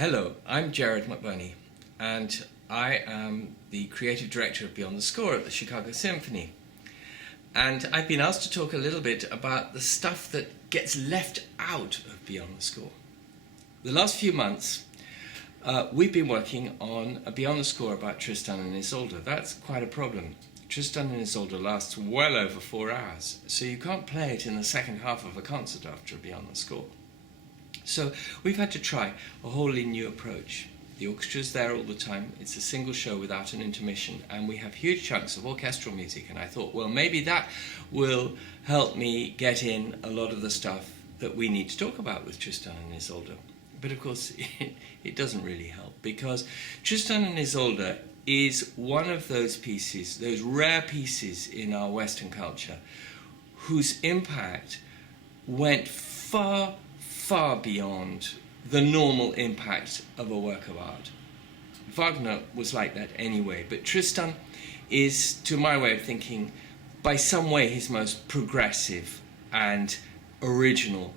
Hello, I'm Gerard McBurney, and I am the creative director of Beyond the Score at the Chicago Symphony. And I've been asked to talk a little bit about the stuff that gets left out of Beyond the Score. The last few months, we've been working on a Beyond the Score about Tristan and Isolde. That's quite a problem. Tristan and Isolde lasts well over 4 hours, so you can't play it in the second half of a concert after a Beyond the Score. So we've had to try a wholly new approach. The orchestra's there all the time, it's a single show without an intermission, and we have huge chunks of orchestral music, and I thought, well, maybe that will help me get in a lot of the stuff that we need to talk about with Tristan and Isolde. But of course, it doesn't really help, because Tristan and Isolde is one of those pieces, those rare pieces in our Western culture, whose impact went far beyond the normal impact of a work of art. Wagner was like that anyway, but Tristan is, to my way of thinking, by some way his most progressive and original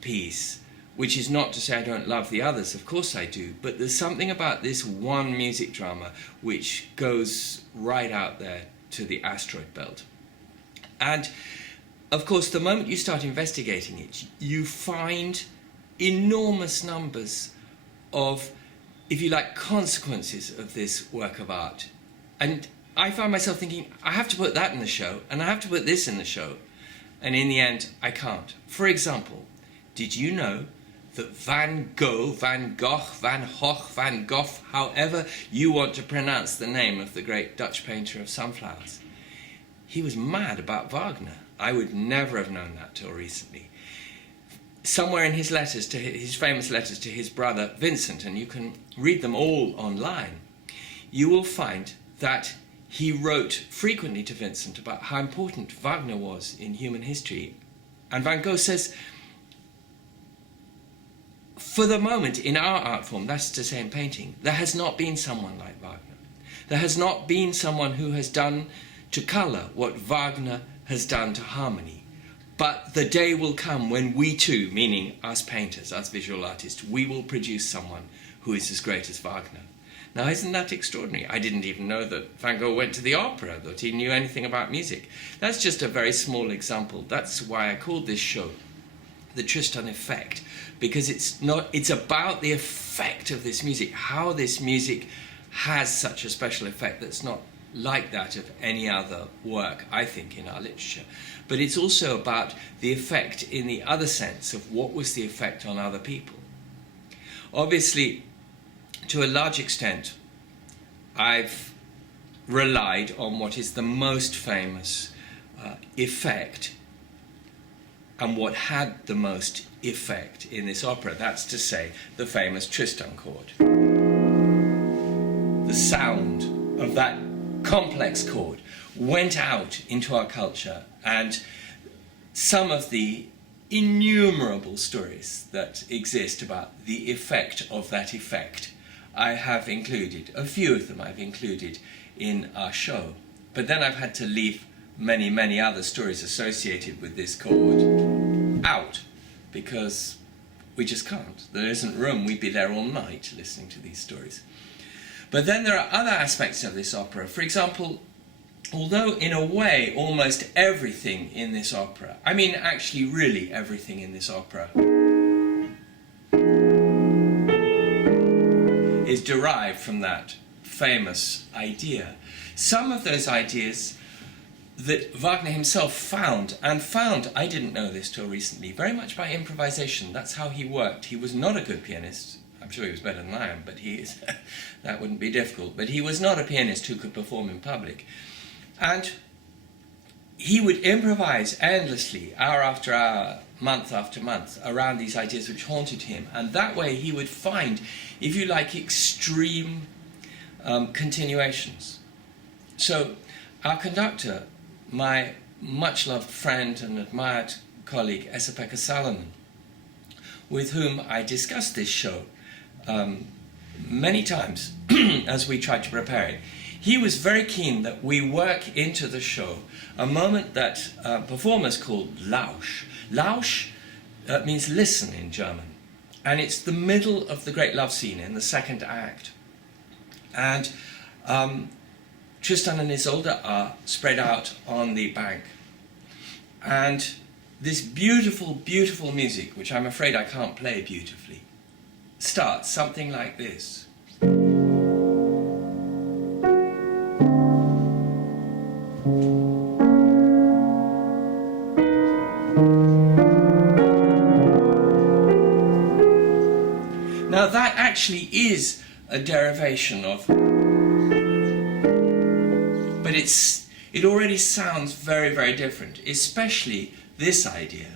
piece, which is not to say I don't love the others, of course I do, but there's something about this one music drama which goes right out there to the asteroid belt. And of course, the moment you start investigating it, you find enormous numbers of, if you like, consequences of this work of art. And I found myself thinking, I have to put that in the show, and I have to put this in the show. And in the end, I can't. For example, did you know that Van Gogh, Van Gogh, Van Gogh, Van Gogh, however you want to pronounce the name of the great Dutch painter of sunflowers, he was mad about Wagner. I would never have known that till recently. Somewhere in his letters, to his famous letters to his brother Vincent, and you can read them all online, you will find that he wrote frequently to Vincent about how important Wagner was in human history. And Van Gogh says, for the moment in our art form, that's to say in painting, there has not been someone like Wagner. There has not been someone who has done to colour what Wagner has done to harmony. But the day will come when we too, meaning us painters, us visual artists, we will produce someone who is as great as Wagner. Now, isn't that extraordinary? I didn't even know that Van Gogh went to the opera, that he knew anything about music. That's just a very small example. That's why I called this show the Tristan Effect, because it's about the effect of this music, how this music has such a special effect that's not like that of any other work, I think, in our literature. But it's also about the effect in the other sense of what was the effect on other people. Obviously, to a large extent, I've relied on what is the most famous effect and what had the most effect in this opera. That's to say, the famous Tristan Chord. The sound of that complex chord went out into our culture, and some of the innumerable stories that exist about the effect of that effect, I have included. A few of them I've included in our show, but then I've had to leave many other stories associated with this chord out, because we just can't. There isn't room. We'd be there all night listening to these stories. But then there are other aspects of this opera. For example, although in a way almost everything in this opera, I mean actually really everything in this opera, is derived from that famous idea. Some of those ideas that Wagner himself found, I didn't know this till recently, very much by improvisation. That's how he worked. He was not a good pianist. I'm sure he was better than I am, but that wouldn't be difficult. But he was not a pianist who could perform in public. And he would improvise endlessly, hour after hour, month after month, around these ideas which haunted him. And that way he would find, if you like, extreme continuations. So our conductor, my much-loved friend and admired colleague, Esa-Pekka, with whom I discussed this show many times as we tried to prepare it, he was very keen that we work into the show a moment that performers called Lausch. Lausch means listen in German. And it's the middle of the great love scene in the second act. And Tristan and Isolde are spread out on the bank. And this beautiful, beautiful music, which I'm afraid I can't play beautifully, starts something like this. Now that actually is a derivation of, but it already sounds very, very different, especially this idea.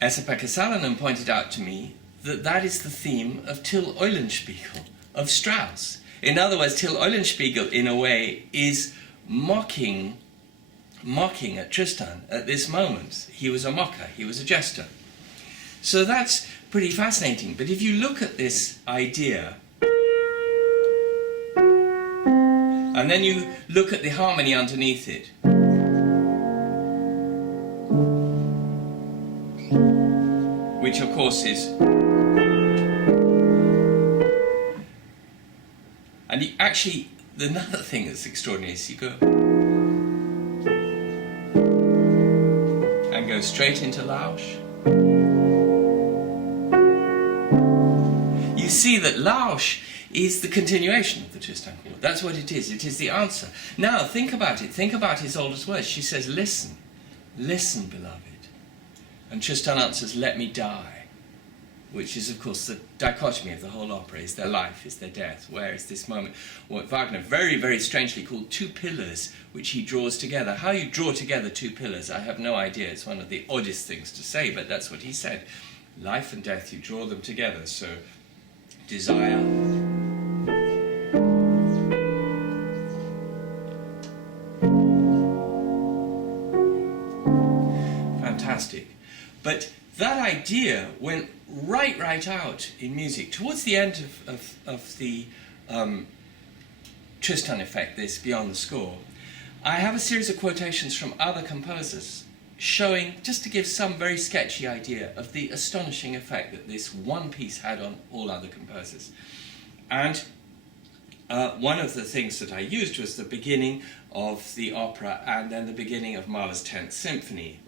Esa-Pekka pointed out to me that that is the theme of Till Eulenspiegel, of Strauss. In other words, Till Eulenspiegel, in a way, is mocking at Tristan at this moment. He was a mocker, he was a jester. So that's pretty fascinating. But if you look at this idea, and then you look at the harmony underneath it, which of course is, and actually another thing that's extraordinary is you go and go straight into Lausch. You see that Lausch is the continuation of the Tristan Chord. That's what it is. It is the answer. Now, think about it. Think about Isolde's words. She says, listen, listen, beloved. And Tristan answers, let me die. Which is, of course, the dichotomy of the whole opera. Is there life? Is there death? Where is this moment? What Wagner very, very strangely called two pillars, which he draws together. How you draw together two pillars, I have no idea. It's one of the oddest things to say, but that's what he said. Life and death, you draw them together. So, desire, fantastic. But that idea went right out in music. Towards the end of the Tristan Effect, this Beyond the Score, I have a series of quotations from other composers showing, just to give some very sketchy idea of the astonishing effect that this one piece had on all other composers. And one of the things that I used was the beginning of the opera and then the beginning of Mahler's 10th Symphony.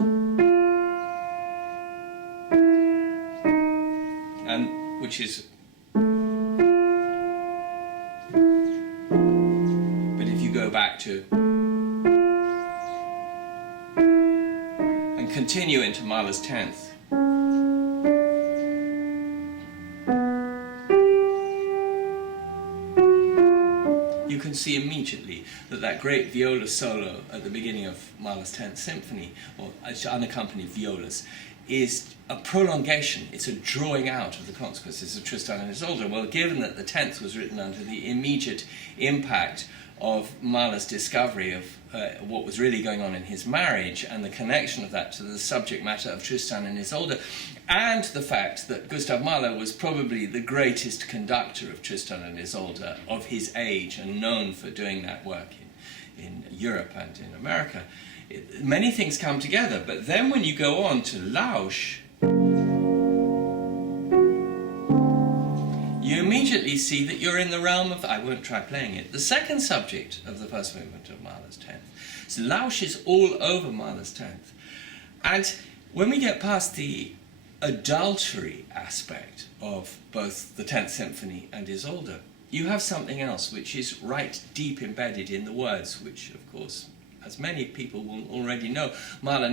And which is, but if you go back to and continue into Mahler's 10th, you can see immediately that that great viola solo at the beginning of Mahler's 10th Symphony, or unaccompanied violas, is a prolongation, it's a drawing out of the consequences of Tristan and Isolde. Well, given that the 10th was written under the immediate impact of Mahler's discovery of what was really going on in his marriage and the connection of that to the subject matter of Tristan and Isolde, and the fact that Gustav Mahler was probably the greatest conductor of Tristan and Isolde of his age and known for doing that work in Europe and in America, many things come together. But then when you go on to Lausch, you immediately see that you're in the realm of, I won't try playing it, the second subject of the first movement of Mahler's 10th. So Lausch is all over Mahler's 10th. And when we get past the adultery aspect of both the 10th Symphony and Isolde, you have something else which is right deep embedded in the words, which of course, as many people will already know, Wagner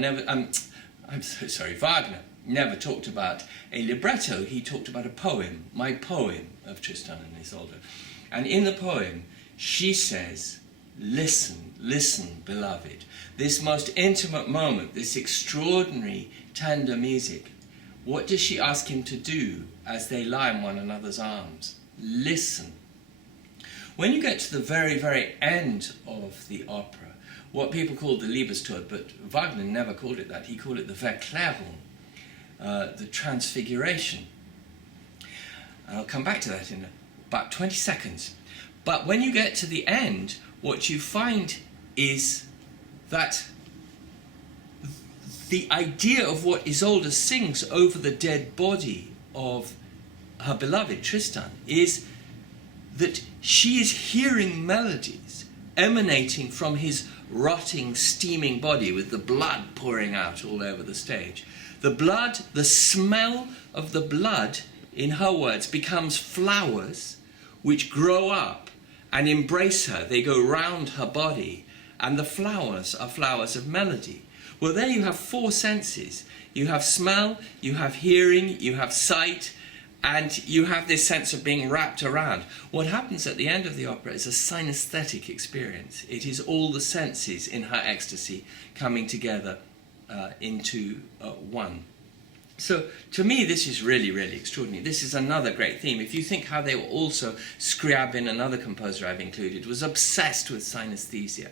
never talked about a libretto, he talked about a poem, my poem of Tristan and Isolde. And in the poem, she says, listen, listen, beloved. This most intimate moment, this extraordinary, tender music, what does she ask him to do as they lie in one another's arms? Listen. When you get to the very, very end of the opera, what people call the Liebestod, but Wagner never called it that, he called it the Verklärung, the Transfiguration. I'll come back to that in about 20 seconds. But when you get to the end, what you find is that the idea of what Isolde sings over the dead body of her beloved Tristan is that she is hearing melodies emanating from his rotting, steaming body with the blood pouring out all over the stage. The blood, the smell of the blood, in her words, becomes flowers which grow up and embrace her. They go round her body, and the flowers are flowers of melody. Well, there you have four senses. You have smell, you have hearing, you have sight, and you have this sense of being wrapped around. What happens at the end of the opera is a synesthetic experience. It is all the senses in her ecstasy coming together into one. So, to me, this is really, really extraordinary. This is another great theme. If you think how they were also, Scriabin, another composer I've included, was obsessed with synesthesia.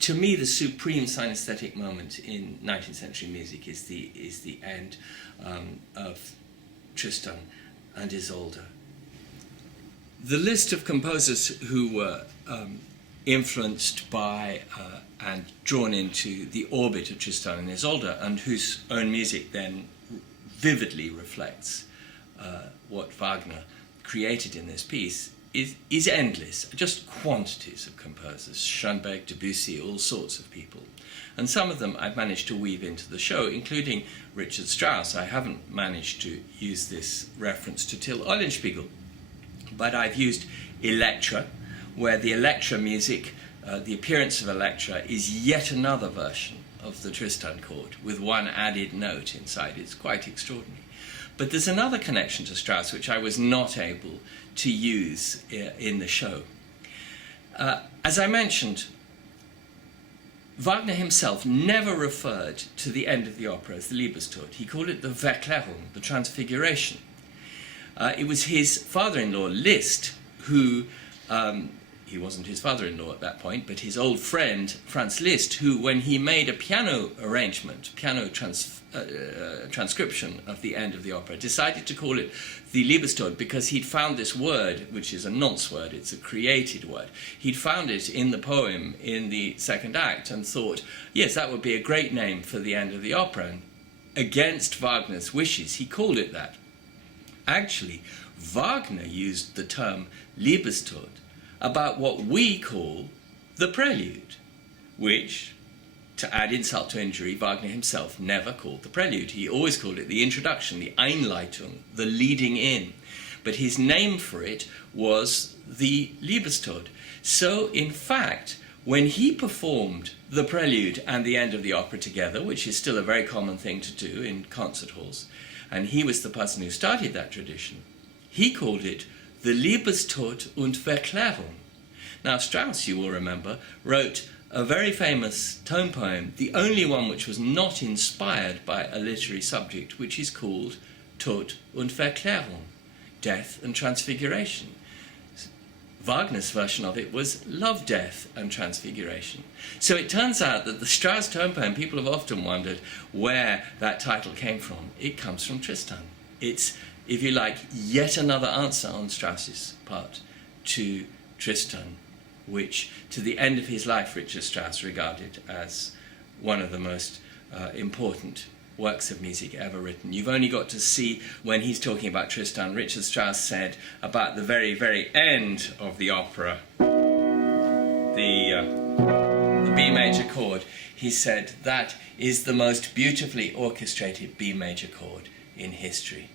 To me, the supreme synesthetic moment in 19th century music is the end of Tristan and Isolde. The list of composers who were influenced by and drawn into the orbit of Tristan and Isolde, and whose own music then vividly reflects what Wagner created in this piece, is endless. Just quantities of composers, Schoenberg, Debussy, all sorts of people. And some of them I've managed to weave into the show, including Richard Strauss. I haven't managed to use this reference to Till Eulenspiegel, but I've used Elektra, where the Elektra music, the appearance of Elektra, is yet another version of the Tristan Chord, with one added note inside. It's quite extraordinary. But there's another connection to Strauss which I was not able to use in the show. As I mentioned, Wagner himself never referred to the end of the opera as the Liebestod. He called it the Verklärung, the Transfiguration. It was his father-in-law, Liszt, who, he wasn't his father-in-law at that point, but his old friend, Franz Liszt, who, when he made a piano arrangement, transcription of the end of the opera, decided to call it the Liebestod because he'd found this word, which is a nonce word, it's a created word. He'd found it in the poem in the second act and thought, yes, that would be a great name for the end of the opera. And against Wagner's wishes, he called it that. Actually, Wagner used the term Liebestod about what we call the prelude, which, to add insult to injury, Wagner himself never called the prelude. He always called it the introduction, the Einleitung, the leading in. But his name for it was the Liebestod. So, in fact, when he performed the prelude and the end of the opera together, which is still a very common thing to do in concert halls, and he was the person who started that tradition, he called it the Liebestod und Verklärung. Now, Strauss, you will remember, wrote a very famous tone poem, the only one which was not inspired by a literary subject, which is called Tod und Verklärung, Death and Transfiguration. Wagner's version of it was Love, Death and Transfiguration. So it turns out that the Strauss tone poem, people have often wondered where that title came from. It comes from Tristan. It's, if you like, yet another answer on Strauss's part to Tristan, which, to the end of his life, Richard Strauss regarded as one of the most important works of music ever written. You've only got to see when he's talking about Tristan, Richard Strauss said about the very, very end of the opera, the B major chord, he said, that is the most beautifully orchestrated B major chord in history.